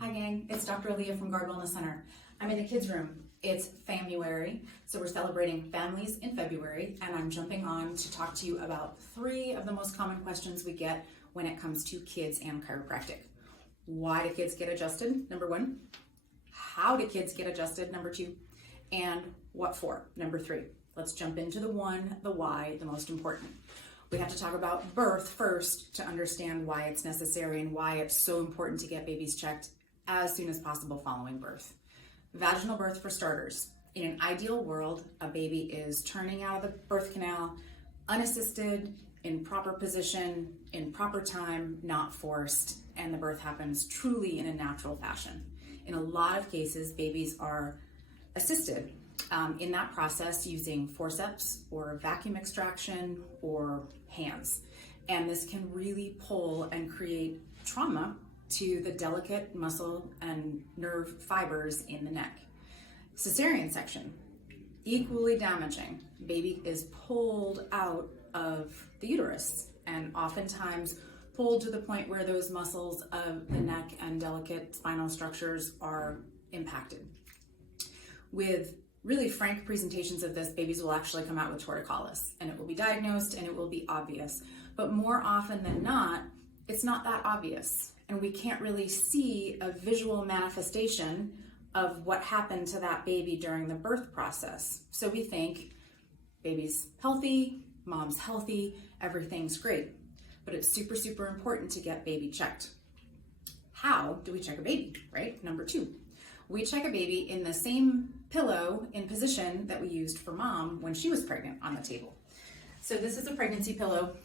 Hi gang, it's Dr. Aaliyah from Guard Wellness Center. I'm in the kids room. It's Famuary, so we're celebrating families in February, and I'm jumping on to talk to you about 3 of the most common questions we get when it comes to kids and chiropractic. Why do kids get adjusted? Number 1. How do kids get adjusted? Number 2. And what for? Number 3. Let's jump into the why, the most important. We have to talk about birth first to understand why it's necessary and why it's so important to get babies checked as soon as possible following birth. Vaginal birth for starters. In an ideal world, a baby is turning out of the birth canal, unassisted, in proper position, in proper time, not forced, and the birth happens truly in a natural fashion. In a lot of cases, babies are assisted in that process using forceps or vacuum extraction or hands. And this can really pull and create trauma to the delicate muscle and nerve fibers in the neck. Cesarean section, equally damaging. Baby is pulled out of the uterus and oftentimes pulled to the point where those muscles of the neck and delicate spinal structures are impacted. With really frank presentations of this, babies will actually come out with torticollis, and it will be diagnosed and it will be obvious. But more often than not, it's not that obvious, and we can't really see a visual manifestation of what happened to that baby during the birth process. So we think baby's healthy, mom's healthy, everything's great. But it's super, super important to get baby checked. How do we check a baby, right? Number 2, we check a baby in the same pillow in position that we used for mom when she was pregnant on the table. So this is a pregnancy pillow.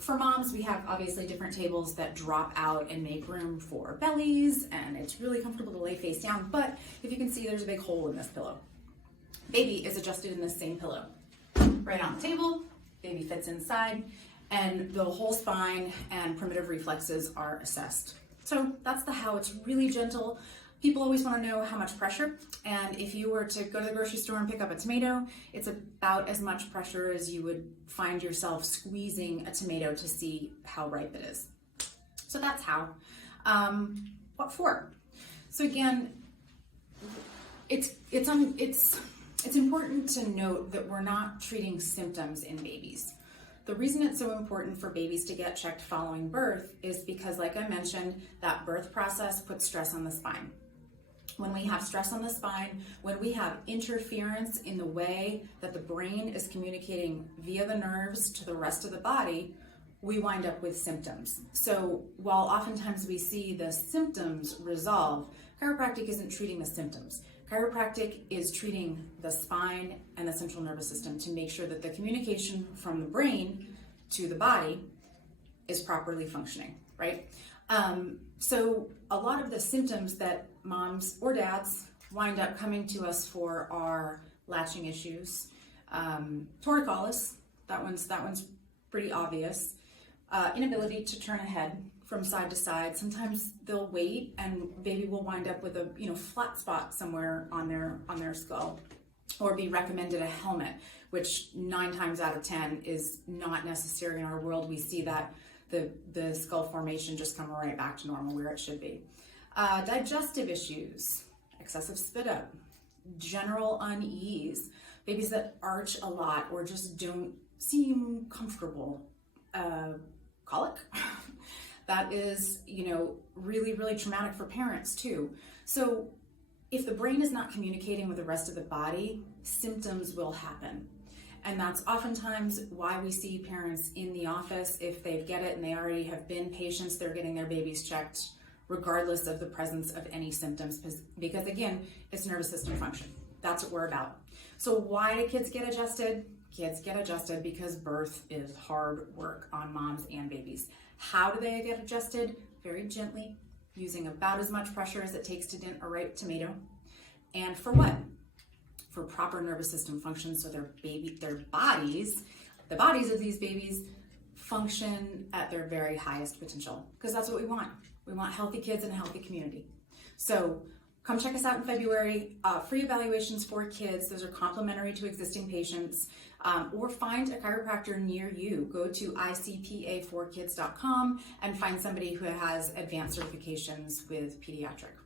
For moms, we have obviously different tables that drop out and make room for bellies, and it's really comfortable to lay face down, but if you can see, there's a big hole in this pillow. Baby is adjusted in this same pillow. Right on the table, baby fits inside, and the whole spine and primitive reflexes are assessed. So that's the how. It's really gentle. People always want to know how much pressure, and if you were to go to the grocery store and pick up a tomato, it's about as much pressure as you would find yourself squeezing a tomato to see how ripe it is. So that's how. What for? So again, it's important to note that we're not treating symptoms in babies. The reason it's so important for babies to get checked following birth is because, like I mentioned, that birth process puts stress on the spine. When we have stress on the spine, when we have interference in the way that the brain is communicating via the nerves to the rest of the body, we wind up with symptoms. So while oftentimes we see the symptoms resolve, chiropractic isn't treating the symptoms. Chiropractic is treating the spine and the central nervous system to make sure that the communication from the brain to the body is properly functioning, right? So a lot of the symptoms that moms or dads wind up coming to us for are latching issues, torticollis, that one's pretty obvious, inability to turn a head from side to side. Sometimes they'll wait and baby will wind up with a flat spot somewhere on their skull, or be recommended a helmet, which 9 times out of 10 is not necessary in our world. We see that the skull formation just come right back to normal where it should be. Digestive issues, excessive spit up, general unease, babies that arch a lot or just don't seem comfortable, colic. That is, really, really traumatic for parents too. So if the brain is not communicating with the rest of the body, symptoms will happen. And that's oftentimes why we see parents in the office. If they get it and they already have been patients, they're getting their babies checked regardless of the presence of any symptoms, because again, it's nervous system function. That's what we're about. So why do kids get adjusted? Kids get adjusted because birth is hard work on moms and babies. How do they get adjusted? Very gently, using about as much pressure as it takes to dent a ripe tomato. And for what? For proper nervous system function, so the bodies of these babies function at their very highest potential, because that's what we want. We want healthy kids in a healthy community. So come check us out in February. Free evaluations for kids. Those are complimentary to existing patients. Or find a chiropractor near you. Go to icpa4kids.com and find somebody who has advanced certifications with Pediatric.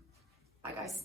Bye, guys.